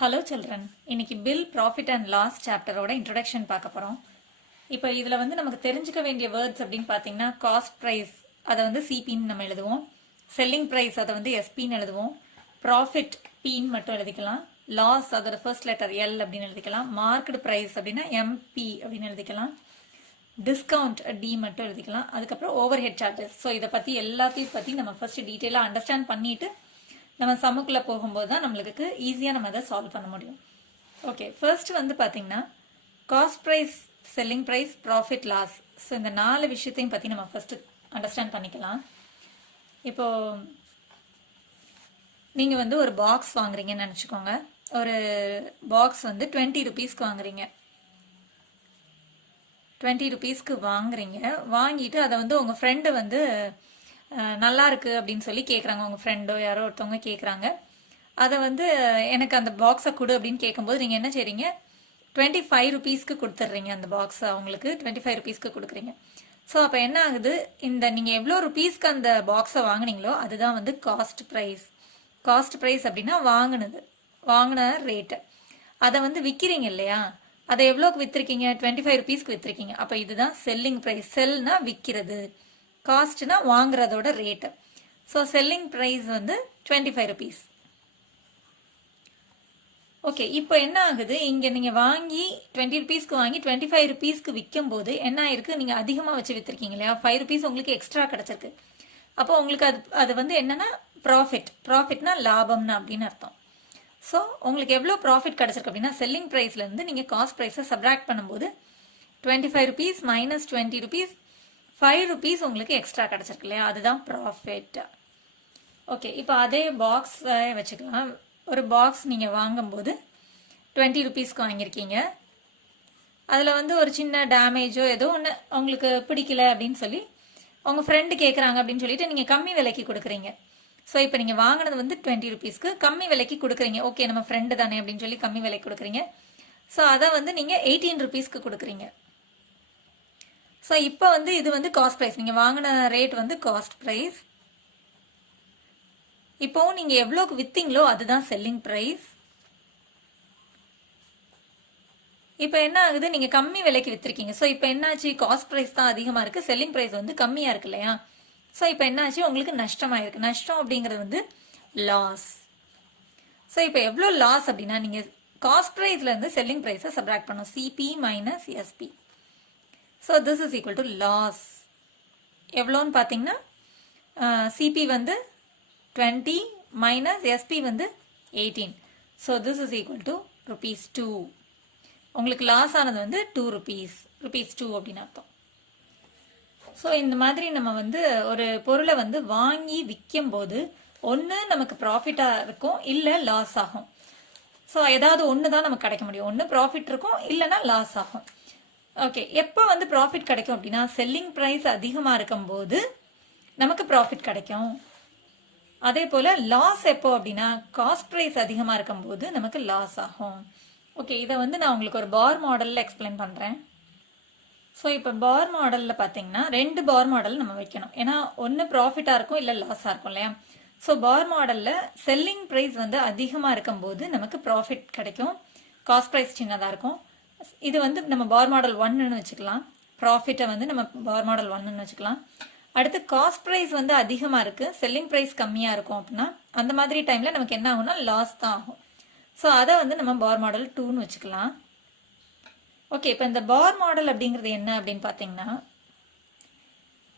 Hello children, இன்னைக்கு பில் profit and loss சாப்டரோட இன்ட்ரடக்ஷன் பார்க்க போகிறோம். இப்போ இதில் வந்து நமக்கு தெரிஞ்சுக்க வேண்டிய வேர்ட்ஸ் அப்படின்னு பார்த்தீங்கன்னா காஸ்ட் ப்ரைஸ் அதை வந்து சிபின்னு நம்ம எழுதுவோம், செல்லிங் ப்ரைஸ் அதை வந்து எஸ்பின்னு எழுதுவோம், ப்ராஃபிட் பின்னு மட்டும் எழுதிக்கலாம், லாஸ் அதோட ஃபர்ஸ்ட் லெட்டர் எல் அப்படின்னு எழுதிக்கலாம், மார்க்டு ப்ரைஸ் அப்படின்னா எம்பி அப்படின்னு எழுதிக்கலாம், டிஸ்கவுண்ட் டி மட்டும் எழுதிக்கலாம், அதுக்கப்புறம் ஓவர் ஹெட் சார்ஜஸ். ஸோ இதை பற்றி எல்லாத்தையும் பற்றி நம்ம ஃபர்ஸ்ட் டீட்டெயிலாக அண்டர்ஸ்டாண்ட் பண்ணிட்டு நம்ம சம்முக்குள்ளே போகும்போது தான் நம்மளுக்கு ஈஸியாக நம்ம அதை சால்வ் பண்ண முடியும். ஓகே, ஃபர்ஸ்ட் வந்து பார்த்தீங்கன்னா cost price, selling price, profit, loss. So இந்த 4 விஷயத்தையும் பற்றி நம்ம ஃபர்ஸ்ட் அண்டர்ஸ்டாண்ட் பண்ணிக்கலாம். இப்போது நீங்கள் வந்து ஒரு பாக்ஸ் வாங்குறீங்கன்னு நினச்சிக்கோங்க. ஒரு பாக்ஸ் வந்து 20 ருபீஸ்க்கு வாங்குறீங்க. 20 ருபீஸ்க்கு வாங்குறீங்க. வாங்கிட்டு அதை வந்து உங்கள் ஃப்ரெண்டு வந்து நல்லா இருக்கு அப்படின்னு சொல்லி கேட்குறாங்க. உங்கள் ஃப்ரெண்டோ யாரோ ஒருத்தவங்க கேட்குறாங்க. அதை வந்து எனக்கு அந்த பாக்ஸை கொடு அப்படின்னு கேட்கும்போது நீங்கள் என்ன செய்றீங்க, 25 ருபீஸ்க்கு கொடுத்துட்றீங்க. அந்த பாக்ஸை அவங்களுக்கு 25 ருபீஸ்க்கு கொடுக்குறீங்க. ஸோ அப்போ என்ன ஆகுது, இந்த நீங்கள் எவ்வளோ ருபீஸ்க்கு அந்த பாக்ஸை வாங்கினீங்களோ அதுதான் வந்து காஸ்ட் ப்ரைஸ். காஸ்ட் ப்ரைஸ் அப்படின்னா வாங்கின ரேட்டு. அதை வந்து விற்கிறீங்க இல்லையா, அதை எவ்வளோக்கு விற்றுருக்கீங்க, 25 ருபீஸ்க்கு விற்றுருக்கீங்க. அப்போ இதுதான் செல்லிங் ப்ரைஸ். செல்னா விற்கிறது, காஸ்ட்னா வாங்குறதோட ரேட்டு. ஸோ செல்லிங் ப்ரைஸ் வந்து 25 ருபீஸ். ஓகே, இப்போ என்ன ஆகுது, இங்கே நீங்கள் வாங்கி 20 ருபீஸ்க்கு வாங்கி 25 ருபீஸ்க்கு விற்கும் போது என்ன ஆயிருக்கு, நீங்கள் அதிகமாக வச்சு விற்றுருக்கீங்க இல்லையா, 5 ருபீஸ் உங்களுக்கு எக்ஸ்ட்ரா கிடச்சிருக்கு. அப்போ உங்களுக்கு அது வந்து என்னன்னா ப்ராஃபிட்னா லாபம்னா அப்படின்னு அர்த்தம். ஸோ உங்களுக்கு எவ்வளோ ப்ராஃபிட் கிடச்சிருக்கு அப்படின்னா செல்லிங் ப்ரைஸ்லேருந்து நீங்கள் காஸ்ட் ப்ரைஸை சப்ராக்ட் பண்ணும்போது 25 ருபீஸ் மைனஸ் 20 ருபீஸ் 5 ருபீஸ் உங்களுக்கு எக்ஸ்ட்ரா கிடச்சிருக்கு இல்லையா, அதுதான் ப்ராஃபிட். ஓகே, இப்போ அதே பாக்ஸ் வச்சுக்கலாம். ஒரு பாக்ஸ் நீங்கள் வாங்கும்போது 20 ருபீஸ்க்கு வாங்கியிருக்கீங்க. அதில் வந்து ஒரு சின்ன டேமேஜோ ஏதோ ஒன்று உங்களுக்கு பிடிக்கல அப்படின்னு சொல்லி உங்கள் ஃப்ரெண்டு கேட்குறாங்க அப்படின்னு சொல்லிட்டு நீங்கள் கம்மி விலைக்கு கொடுக்குறீங்க. ஸோ இப்போ நீங்கள் வாங்கினது வந்து 20 ருபீஸ்க்கு கம்மி விலைக்கு கொடுக்குறீங்க. ஓகே, நம்ம ஃப்ரெண்டு தானே அப்படின்னு சொல்லி கம்மி விலைக்கு கொடுக்குறீங்க. ஸோ அதை வந்து நீங்கள் 18 ருபீஸ்க்கு கொடுக்குறீங்க. ஸோ இப்போ வந்து இது வந்து காஸ்ட் ப்ரைஸ், நீங்கள் வாங்கின ரேட் வந்து காஸ்ட் ப்ரைஸ். இப்போவும் நீங்கள் எவ்வளோக்கு விற்றீங்களோ அதுதான் செல்லிங் ப்ரைஸ். இப்போ என்ன ஆகுது, நீங்கள் கம்மி விலைக்கு விற்றுருக்கீங்க. ஸோ இப்போ என்னாச்சு, காஸ்ட் ப்ரைஸ் தான் அதிகமாக இருக்குது, செல்லிங் ப்ரைஸ் வந்து கம்மியாக இருக்கு இல்லையா. ஸோ இப்போ என்னாச்சு, உங்களுக்கு நஷ்டமாயிருக்கு. நஷ்டம் அப்படிங்கிறது வந்து லாஸ். ஸோ இப்போ எவ்வளோ லாஸ் அப்படின்னா நீங்கள் காஸ்ட் ப்ரைஸ்லேருந்து செல்லிங் ப்ரைஸை சப்ராக்ட் பண்ணணும், CP minus SP. So this is equal to loss. எவ்வளோன்னு பார்த்தீங்கன்னா சிபி வந்து 20 மைனஸ் எஸ்பி வந்து 18. So this is equal to ₹2. உங்களுக்கு லாஸ் ஆனது வந்து ₹2 அப்படின்னு அர்த்தம். ஸோ இந்த மாதிரி நம்ம வந்து ஒரு பொருளை வந்து வாங்கி விற்கும் போது ஒன்று நமக்கு ப்ராஃபிட்டாக இருக்கும், இல்லை லாஸ் ஆகும். ஸோ ஏதாவது ஒன்று தான் நமக்கு கிடைக்க முடியும். ஒன்று ப்ராஃபிட் இருக்கும், இல்லைன்னா லாஸ் ஆகும். ஓகே, எப்போ வந்து ப்ராஃபிட் கிடைக்கும் அப்படின்னா செல்லிங் ப்ரைஸ் அதிகமாக இருக்கும்போது நமக்கு ப்ராஃபிட் கிடைக்கும். அதே போல் லாஸ் எப்போ அப்படின்னா காஸ்ட் ப்ரைஸ் அதிகமாக இருக்கும்போது நமக்கு லாஸ் ஆகும். ஓகே, இதை வந்து நான் உங்களுக்கு ஒரு பார் மாடலில் எக்ஸ்பிளைன் பண்ணுறேன். ஸோ இப்போ பார் மாடலில் பார்த்தீங்கன்னா 2 பார் மாடல் நம்ம வைக்கணும். ஏன்னா ஒன்று ப்ராஃபிட்டாக இருக்கும், இல்லை லாஸாக இருக்கும் இல்லையா. ஸோ பார் மாடலில் செல்லிங் ப்ரைஸ் வந்து அதிகமாக இருக்கும்போது நமக்கு ப்ராஃபிட் கிடைக்கும், காஸ்ட் ப்ரைஸ் சின்னதாக இருக்கும். இது வந்து நம்ம பார் மாடல் 1ன்னு வச்சுக்கலாம். ப்ராஃபிட்டை வந்து நம்ம பார் மாடல் 1ன்னு வச்சுக்கலாம். அடுத்து காஸ்ட் ப்ரைஸ் வந்து அதிகமாக இருக்குது, செல்லிங் ப்ரைஸ் கம்மியாக இருக்கும் அப்படின்னா அந்த மாதிரி டைமில் நமக்கு என்ன ஆகும்னா லாஸ் தான் ஆகும். ஸோ அதை வந்து நம்ம பார் மாடல் 2ன்னு வச்சுக்கலாம். ஓகே, இப்போ இந்த பார் மாடல் அப்படிங்கிறது என்ன அப்படின்னு பார்த்தீங்கன்னா,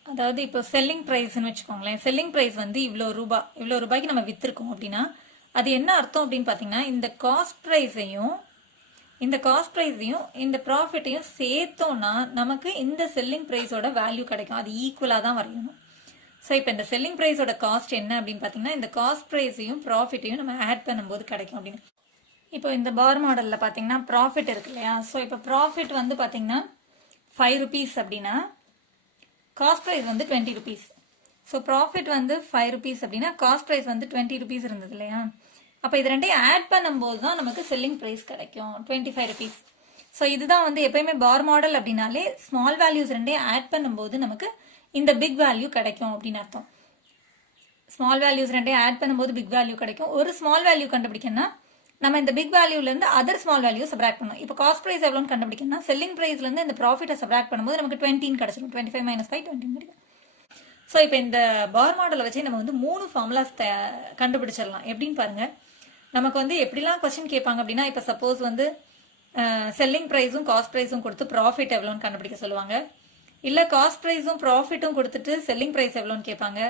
அதாவது இப்போ செல்லிங் ப்ரைஸ்ன்னு வச்சுக்கோங்களேன். செல்லிங் ப்ரைஸ் வந்து இவ்வளோ ரூபாய்க்கு நம்ம விற்றுருக்கோம் அப்படின்னா அது என்ன அர்த்தம் அப்படின்னு பார்த்தீங்கன்னா இந்த காஸ்ட் ப்ரைஸையும் இந்த ப்ராஃபிட்டையும் சேர்த்தோன்னா நமக்கு இந்த செல்லிங் ப்ரைஸோட வேல்யூ கிடைக்கும். அது ஈக்குவலாக தான் வரையணும். ஸோ இப்போ இந்த செல்லிங் ப்ரைஸோட காஸ்ட் என்ன அப்படின்னு பார்த்தீங்கன்னா இந்த காஸ்ட் ப்ரைஸையும் ப்ராஃபிட்டையும் நம்ம ஆட் பண்ணும்போது கிடைக்கும் அப்படின்னு. இப்போ இந்த பார் மாடலில் பார்த்தீங்கன்னா ப்ராஃபிட் இருக்கு இல்லையா. ஸோ இப்போ ப்ராஃபிட் வந்து பார்த்தீங்கன்னா 5 ருபீஸ் அப்படின்னா காஸ்ட் ப்ரைஸ் வந்து 20 ருபீஸ். ஸோ ப்ராஃபிட் வந்து 5 ருபீஸ் அப்படின்னா காஸ்ட் ப்ரைஸ் வந்து 20 ருபீஸ் இருந்தது இல்லையா. அப்போ இது ரெண்டையும் ஆட் பண்ணும்போது தான் நமக்கு செல்லிங் ப்ரைஸ் கிடைக்கும் 25 ருபீஸ். ஸோ இதுதான் வந்து எப்பயுமே பார் மாடல் அப்படின்னாலே ஸ்மால் வேல்யூஸ் ரெண்டையும் ஆட் பண்ணும்போது நமக்கு இந்த பிக் வேல்யூ கிடைக்கும் அப்படின்னு அர்த்தம். ஸ்மால் வேல்யூஸ் ரெண்டையும் ஆட் பண்ணும்போது பிக் வேல்யூ கிடைக்கும். ஒரு ஸ்மால் வேல்யூ கண்டுபிடிக்கணும்னா நம்ம இந்த பிக் வேல்யூலேருந்து அதர் ஸ்மால் வேல்யூ சப்ராக்ட் பண்ணணும். இப்போ காஸ்ட் ப்ரைஸ் எவ்வளோன்னு கண்டுபிடிக்கணும்னா செல்லிங் ப்ரைஸ்லேருந்து இந்த ப்ராஃபிட்டை சப்ராக்ட் பண்ணும்போது நமக்கு 20 கிடச்சிடும். 25 - 5 20 கிடைக்கும். ஸோ இப்போ இந்த பார் மாடலை வச்சு நம்ம வந்து 3 ஃபார்முலாஸ் கண்டுபிடிச்சிடலாம். எப்படின்னு பாருங்க, நமக்கு வந்து எப்படிலாம் கொஸ்டின் கேட்பாங்க அப்படின்னா, இப்போ சப்போஸ் வந்து செல்லிங் ப்ரைஸும் காஸ்ட் ப்ரைஸும் கொடுத்து ப்ராஃபிட் எவ்வளோன்னு கண்டுபிடிக்க சொல்லுவாங்க. இல்லை காஸ்ட் ப்ரைஸும் ப்ராஃபிட்டும் கொடுத்துட்டு செல்லிங் ப்ரைஸ் எவ்வளோன்னு கேட்பாங்க.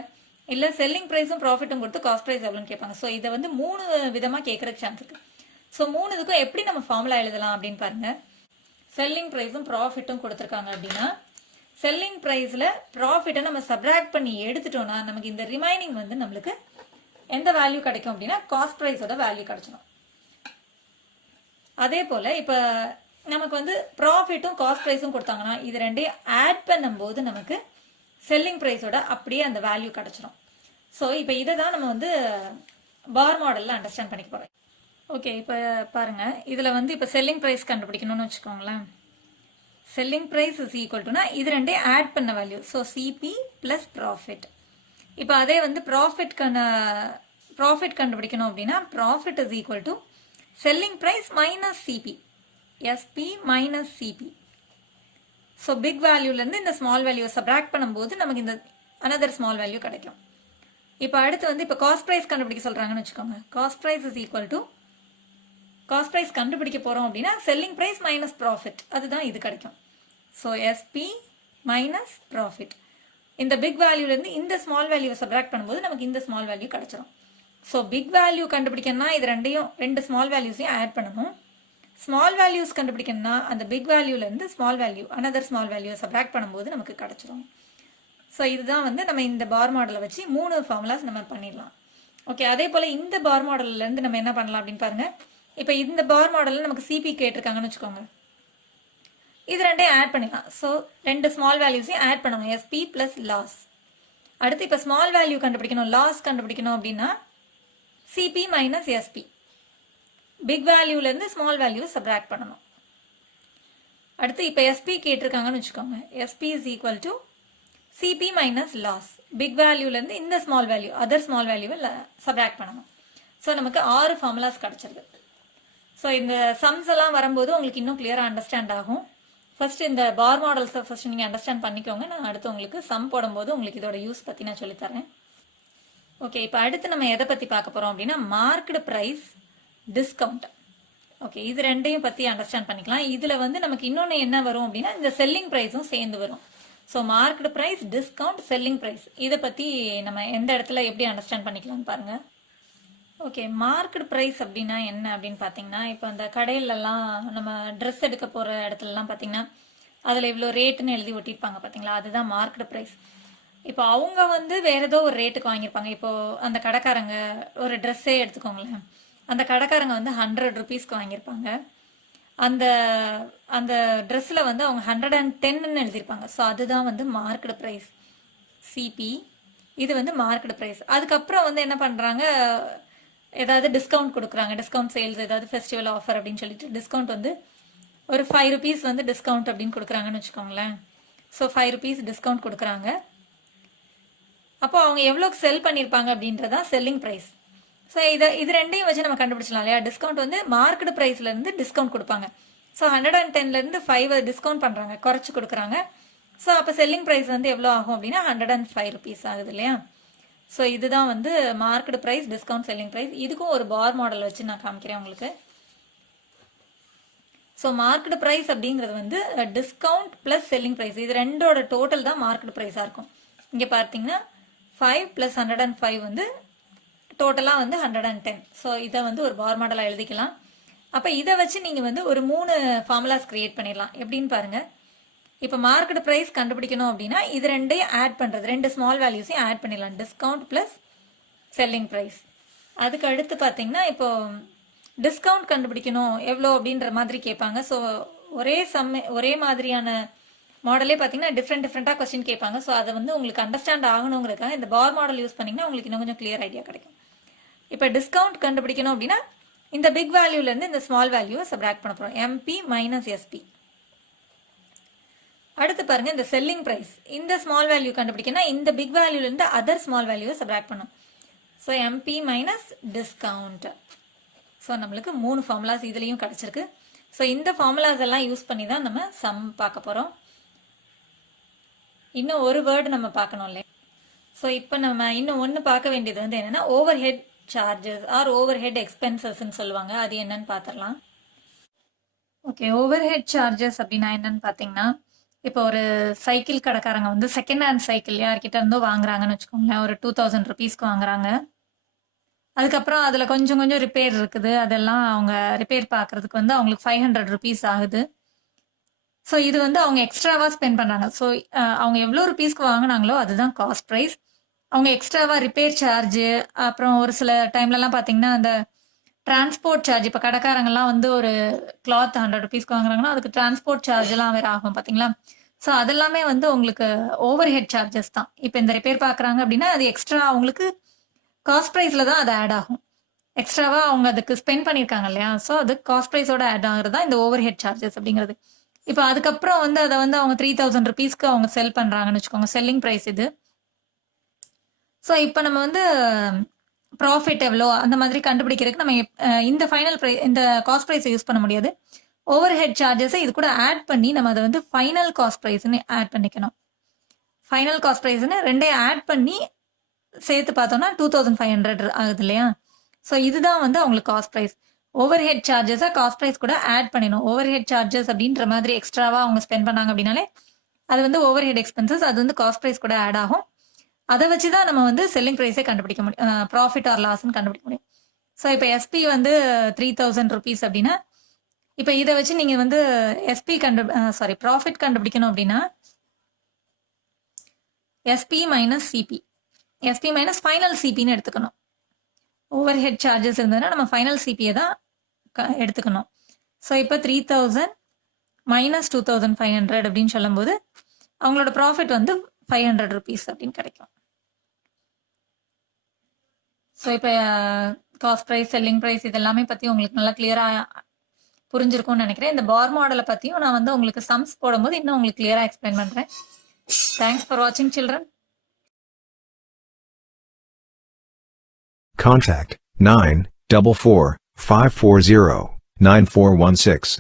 இல்லை செல்லிங் ப்ரைஸும் ப்ராஃபிட்டும் கொடுத்து காஸ்ட் ப்ரைஸ் எவ்வளோன்னு கேட்பாங்க. ஸோ இதை வந்து 3 விதமாக கேட்குறதுக்கு சான்ஸ் இருக்குது. ஸோ 3 இதுக்கும் எப்படி நம்ம ஃபார்முலா எழுதலாம் அப்படின்னு பாருங்க. செல்லிங் ப்ரைஸும் ப்ராஃபிட்டும் கொடுத்துருக்காங்க அப்படின்னா, செல்லிங் ப்ரைஸில் ப்ராஃபிட்டை நம்ம சப்ராக்ட் பண்ணி எடுத்துட்டோம்னா நமக்கு இந்த ரிமைனிங் வந்து நம்மளுக்கு எந்த வேல்யூ கிடைக்கும் அப்படின்னா காஸ்ட் ப்ரைஸோட வேல்யூ கிடைச்சிடும். அதே போல் இப்போ நமக்கு வந்து ப்ராஃபிட்டும் காஸ்ட் ப்ரைஸும் கொடுத்தாங்கன்னா இது ரெண்டையும் ஆட் பண்ணும்போது நமக்கு செல்லிங் ப்ரைஸோட அப்படியே அந்த வேல்யூ கிடச்சிடும். ஸோ இப்போ இதை தான் நம்ம வந்து பார் மாடலில் அண்டர்ஸ்டாண்ட் பண்ணிக்க போகிறோம். ஓகே, இப்போ பாருங்கள், இதில் வந்து இப்போ செல்லிங் ப்ரைஸ் கண்டுபிடிக்கணும்னு வச்சுக்கோங்களேன். செல்லிங் ப்ரைஸ் இஸ் ஈக்குவல் டுனா இது ரெண்டையும் ஆட் பண்ண value. So CP plus profit. இப்போ அதே வந்து ப்ராஃபிட் கண்டுபிடிக்கணும் அப்படின்னா profit is equal to selling price minus CP, SP minus CP. So big வேல்யூலேருந்து இந்த ஸ்மால் வேல்யூவை சப்ராக்ட் பண்ணும்போது நமக்கு இந்த அனதர் ஸ்மால் வேல்யூ கிடைக்கும். இப்போ அடுத்து வந்து இப்போ காஸ்ட் ப்ரைஸ் கண்டுபிடிக்க சொல்கிறாங்கன்னு வச்சுக்கோங்க. Cost price is equal to cost price கண்டுபிடிக்க போகிறோம் அப்படின்னா செல்லிங் ப்ரைஸ் மைனஸ் ப்ராஃபிட், அதுதான் இது கிடைக்கும். So SP minus profit. இந்த பிக் வேல்யூலேருந்து இந்த ஸ்மால் வேல்யூவை சப்ராக்ட் பண்ணும்போது நமக்கு இந்த ஸ்மால் வேல்யூ கிடச்சிரும். ஸோ பிக் வேல்யூ கண்டுபிடிக்கணும்னா இது ரெண்டு ஸ்மால் வேல்யூஸையும் ஆட் பண்ணணும். ஸ்மால் வேல்யூஸ் கண்டுபிடிக்கணும்னா அந்த பிக் வேல்யூலேருந்து ஸ்மால் வேல்யூ அனதர் ஸ்மால் வேல்யூவை சப்ராக்ட் பண்ணும்போது நமக்கு கிடச்சிரும். ஸோ இதுதான் வந்து நம்ம இந்த பார் மாடலை வச்சு 3 ஃபார்முலாஸ் நம்ம பண்ணிடலாம். ஓகே, அதே போல் இந்த பார் மாடல்லேருந்து நம்ம என்ன பண்ணலாம் அப்படின்னு பாருங்கள். இப்போ இந்த பார் மாடலில் நமக்கு சிபி கேட்டிருக்காங்கன்னு வச்சுக்கோங்க. இது ரெண்டையும் ஆட் பண்ணிக்கலாம். ஸோ 2 ஸ்மால் வேல்யூஸையும் ஆட் பண்ணணும், எஸ்பி ப்ளஸ் லாஸ். அடுத்து இப்போ ஸ்மால் வேல்யூ கண்டுபிடிக்கணும், லாஸ் கண்டுபிடிக்கணும் அப்படின்னா சிபி மைனஸ் எஸ்பி. பிக் வேல்யூலேருந்து ஸ்மால் வேல்யூ சப்ராக்ட் பண்ணணும். அடுத்து இப்போ எஸ்பி கேட்டிருக்காங்கன்னு வச்சுக்கோங்க. SP is equal to CP minus loss. Big வேல்யூலேருந்து இந்த ஸ்மால் வேல்யூ அதர் ஸ்மால் வேல்யூவை சப்ராக்ட் பண்ணணும். ஸோ நமக்கு 6 ஃபார்முலாஸ் கிடச்சிருது. ஸோ இந்த சம்ஸ் எல்லாம் வரும்போது உங்களுக்கு இன்னும் கிளியராக அண்டர்ஸ்டாண்ட் ஆகும். ஃபர்ஸ்ட் இந்த பார் மாடல்ஸை ஃபர்ஸ்ட் நீங்கள் அண்டர்ஸ்டாண்ட் பண்ணிக்கோங்க. நான் அடுத்து உங்களுக்கு சம் போடும்போது உங்களுக்கு இதோட யூஸ் பற்றி நான் சொல்லித்தரேன். ஓகே, இப்போ அடுத்து நம்ம எதை பற்றி பார்க்க போகிறோம் அப்படின்னா மார்க்டு ப்ரைஸ், டிஸ்கவுண்ட். ஓகே, இது ரெண்டையும் பற்றி அண்டர்ஸ்டாண்ட் பண்ணிக்கலாம். இதில் வந்து நமக்கு இன்னொன்று என்ன வரும் அப்படின்னா இந்த செல்லிங் ப்ரைஸும் சேர்ந்து வரும். So marked price, discount, selling price இதை பற்றி நம்ம எந்த இடத்துல எப்படி அண்டர்ஸ்டாண்ட் பண்ணிக்கலாம்னு பாருங்கள். ஓகே, மார்க்கெட் ப்ரைஸ் அப்படின்னா என்ன அப்படின்னு பார்த்தீங்கன்னா, இப்போ அந்த கடையிலலாம் நம்ம ட்ரெஸ் எடுக்க போகிற இடத்துலலாம் பார்த்தீங்கன்னா அதில் இவ்வளோ ரேட்டுன்னு எழுதி ஒட்டியிருப்பாங்க பார்த்தீங்களா, அதுதான் மார்க்கெட் ப்ரைஸ். இப்போ அவங்க வந்து வேறு ஏதோ ஒரு ரேட்டுக்கு வாங்கியிருப்பாங்க. இப்போது அந்த கடைக்காரங்க ஒரு ட்ரெஸ்ஸே எடுத்துக்கோங்களேன், அந்த கடைக்காரங்க வந்து 100 ருபீஸ்க்கு வாங்கியிருப்பாங்க. அந்த அந்த ட்ரெஸ்ஸில் வந்து அவங்க 110ன்னு எழுதியிருப்பாங்க. ஸோ அதுதான் வந்து மார்க்கெட் ப்ரைஸ், சிபி. இது வந்து மார்க்கெட் ப்ரைஸ். அதுக்கப்புறம் வந்து என்ன பண்ணுறாங்க, ஏதாவது டிஸ்கவுண்ட் கொடுக்குறாங்க, டிஸ்கவுண்ட் சேல்ஸ், ஏதாவது ஃபெஸ்டிவல் ஆஃபர் அப்படின்னு சொல்லிட்டு டிஸ்கவுண்ட் வந்து ஒரு 5 ருபீஸ் வந்து டிஸ்கவுண்ட் அப்படின்னு கொடுக்குறாங்கன்னு வச்சுக்கோங்களேன். ஸோ 5 ருபீஸ் டிஸ்கவுண்ட் கொடுக்குறாங்க. அப்போ அவங்க எவ்வளோக்கு செல் பண்ணியிருப்பாங்க அப்படின்றதான் செல்லிங் ப்ரைஸ். ஸோ இது ரெண்டையும் வச்சு நம்ம கண்டுபிடிச்சலாம் இல்லையா. டிஸ்கவுண்ட் வந்து மார்க்கெட் ப்ரைஸ்லேருந்து டிஸ்கவுண்ட் கொடுப்பாங்க. ஸோ 110லேருந்து 5 டிஸ்கவுண்ட் பண்ணுறாங்க, குறைச்சி கொடுக்குறாங்க. ஸோ அப்போ செல்லிங் ப்ரைஸ் வந்து எவ்வளோ ஆகும் அப்படின்னா 105 ருபீஸ் ஆகுது இல்லையா. ஸோ இதுதான் வந்து market price, discount, selling price. இதுக்கும் ஒரு பார் மாடல் வச்சு நான் காமிக்கிறேன் உங்களுக்கு. ஸோ மார்க்கெட் ப்ரைஸ் அப்படிங்கிறது வந்து டிஸ்கவுண்ட் ப்ளஸ் செல்லிங் ப்ரைஸ், இது ரெண்டோட டோட்டல் தான் மார்க்கெட் ப்ரைஸாக இருக்கும். இங்கே பார்த்தீங்கன்னா 5 + 105 வந்து டோட்டலாக வந்து 110. ஸோ இதை வந்து ஒரு பார் மாடலாக எழுதிக்கலாம். அப்போ இதை வச்சு நீங்கள் வந்து ஒரு 3 ஃபார்முலாஸ் கிரியேட் பண்ணிடலாம். எப்படின்னு பாருங்கள். இப்போ மார்க்கெட் ப்ரைஸ் கண்டுபிடிக்கணும் அப்படின்னா இது ரெண்டையும் ஆட் பண்ணுறது, 2 ஸ்மால் வேல்யூஸையும் ஆட் பண்ணிடலாம், டிஸ்கவுண்ட் ப்ளஸ் செல்லிங் ப்ரைஸ். அதுக்கு அடுத்து பார்த்தீங்கன்னா இப்போ டிஸ்கவுண்ட் கண்டுபிடிக்கணும் எவ்வளோ அப்படின்ற மாதிரி கேட்பாங்க. ஸோ ஒரே மாதிரியான மாடலே பார்த்தீங்கன்னா டிஃப்ரெண்ட்டாக கொஸ்டின் கேட்பாங்க. ஸோ அதை வந்து உங்களுக்கு அண்டர்ஸ்டாண்ட் ஆகணுங்கிறதுக்காக இந்த பார் மாடல் யூஸ் பண்ணிங்கன்னா உங்களுக்கு இன்னும் கொஞ்சம் கிளியர் ஐடியா கிடைக்கும். இப்போ டிஸ்கவுண்ட் கண்டுபிடிக்கணும் அப்படின்னா இந்த பிக் வேல்யூலேருந்து இந்த ஸ்மால் வேல்யூவை சப்ராக்ட் பண்ண போகிறோம், எம்பி மைனஸ் எஸ்பி. அடுத்து பாருங்க, இந்த செல்லிங் ப்ரைஸ், இந்த ஸ்மால் வேல்யூ கண்டுபிடிக்கணும் இந்த பிக் வேல்யூலேருந்து அதர் ஸ்மால் வேல்யூவை சப்ராக்ட் பண்ணும். So MP minus discount. So நம்மளுக்கு 3 ஃபார்முலாஸ் இதுலேயும் கிடச்சிருக்கு. ஸோ இந்த ஃபார்முலாஸ் எல்லாம் யூஸ் பண்ணி தான் நம்ம சம் பார்க்க போகிறோம். இன்னும் ஒரு வேர்டு நம்ம பார்க்கணும் இல்லையா? ஸோ இப்போ நம்ம இன்னும் ஒன்று பார்க்க வேண்டியது வந்து என்னென்னா overhead charges or overhead எக்ஸ்பென்சஸ்ன்னு சொல்லுவாங்க. அது என்னன்னு பார்த்துடலாம். ஓகே, ஓவர் ஹெட் சார்ஜஸ் அப்படின்னா என்னன்னு பார்த்தீங்கன்னா, இப்போ ஒரு சைக்கிள் கடைக்காரங்க வந்து செகண்ட் ஹேண்ட் சைக்கிள் யார்கிட்ட இருந்தோ வாங்குறாங்கன்னு வச்சுக்கோங்களேன். ஒரு 2000 ருபீஸ்க்கு வாங்குறாங்க. அதுக்கப்புறம் அதில் கொஞ்சம் கொஞ்சம் ரிப்பேர் இருக்குது. அதெல்லாம் அவங்க ரிப்பேர் பார்க்குறதுக்கு வந்து அவங்களுக்கு 500 ருபீஸ் ஆகுது. ஸோ இது வந்து அவங்க எக்ஸ்ட்ராவாக ஸ்பெண்ட் பண்ணுறாங்க. ஸோ அவங்க எவ்வளோ ருபீஸ்க்கு வாங்கினாங்களோ அதுதான் காஸ்ட் ப்ரைஸ். அவங்க எக்ஸ்ட்ராவாக ரிப்பேர் சார்ஜு, அப்புறம் ஒரு சில டைம்லலாம் பார்த்தீங்கன்னா அந்த டிரான்ஸ்போர்ட் சார்ஜ், இப்போ கடைக்காரங்கெல்லாம் வந்து ஒரு கிளாத் 100 ருபீஸ்க்கு வாங்குறாங்கன்னா அதுக்கு டிரான்ஸ்போர்ட் சார்ஜெல்லாம் வேறு ஆகும் பார்த்தீங்களா? ஸோ அதெல்லாமே வந்து உங்களுக்கு ஓவர் ஹெட் சார்ஜஸ் தான். இப்போ இந்த ரிப்பேர் பார்க்குறாங்க அப்படின்னா அது எக்ஸ்ட்ரா அவங்களுக்கு காஸ்ட் ப்ரைஸில் தான் அது ஆட் ஆகும். எக்ஸ்ட்ராவாக அவங்க அதுக்கு ஸ்பெண்ட் பண்ணியிருக்காங்க இல்லையா? ஸோ அது காஸ்ட் ப்ரைஸோட ஆட் ஆகுறது தான் இந்த ஓவர் ஹெட் சார்ஜஸ் அப்படிங்கிறது. இப்போ அதுக்கப்புறம் வந்து அதை வந்து அவங்க 3000 ருபீஸ்க்கு அவங்க செல் பண்ணுறாங்கன்னு வச்சுக்கோங்க. செல்லிங் ப்ரைஸ் இது. ஸோ இப்போ நம்ம வந்து ப்ராஃபிட் எவ்வளோ அந்த மாதிரி கண்டுபிடிக்கிறதுக்கு நம்ம இந்த ஃபைனல் ப்ரைஸ் இந்த காஸ்ட் ப்ரைஸை யூஸ் பண்ண முடியாது. ஓவர் ஹெட் சார்ஜஸை இது கூட ஆட் பண்ணி நம்ம அதை வந்து ஃபைனல் காஸ்ட் ப்ரைஸ்ன்னு ஆட் பண்ணிக்கணும். ஃபைனல் காஸ்ட் ப்ரைஸ்ன்னு ரெண்டையும் ஆட் பண்ணி சேர்த்து பார்த்தோம்னா 2500 ஆகுது இல்லையா? ஸோ இதுதான் வந்து அவங்களுக்கு காஸ்ட் ப்ரைஸ். ஓவர் ஹெட் சார்ஜஸை காஸ்ட் ப்ரைஸ் கூட ஆட் பண்ணிடணும். ஓவர் ஹெட் சார்ஜஸ் அப்படின்ற மாதிரி எக்ஸ்ட்ராவாக அவங்க ஸ்பெண்ட் பண்ணாங்க அப்படின்னாலே அது வந்து ஓவர் ஹெட் எக்ஸ்பென்சஸ், அது வந்து காஸ்ட் ப்ரைஸ் கூட ஆட் ஆகும். அதை வச்சு தான் நம்ம வந்து செல்லிங் ப்ரைஸே கண்டுபிடிக்க முடியும், ப்ராஃபிட் ஆர் லாஸ்ன்னு கண்டுபிடிக்க முடியும். ஸோ இப்போ எஸ்பி வந்து 3000 ருபீஸ் அப்படின்னா இப்போ இதை வச்சு நீங்கள் வந்து ப்ராஃபிட் கண்டுபிடிக்கணும் அப்படின்னா SP minus CP, SP minus final சிபின்னு எடுத்துக்கணும். ஓவர் ஹெட் சார்ஜஸ் இருந்ததுன்னா நம்ம ஃபைனல் சிபியை தான் எடுத்துக்கணும். ஸோ இப்போ 3000 மைனஸ் 2500 அப்படின்னு சொல்லும்போது அவங்களோட ப்ராஃபிட் வந்து 500 ருபீஸ் அப்படின்னு கிடைக்கும். ஸோ இப்போ காஸ்ட் ப்ரைஸ், செல்லிங் ப்ரைஸ் இதெல்லாமே பற்றி உங்களுக்கு நல்லா கிளியராக புரிஞ்சிருக்கும்னு நினைக்கிறேன். இந்த பார் மாடலை பற்றியும் நான் வந்து உங்களுக்கு சம்ஸ் போடும்போது இன்னும் உங்களுக்கு கிளியராக எக்ஸ்பிளைன் பண்ணுறேன். தேங்க்ஸ் ஃபார் வாட்சிங் சில்ட்ரன். Contact 944-540-9416.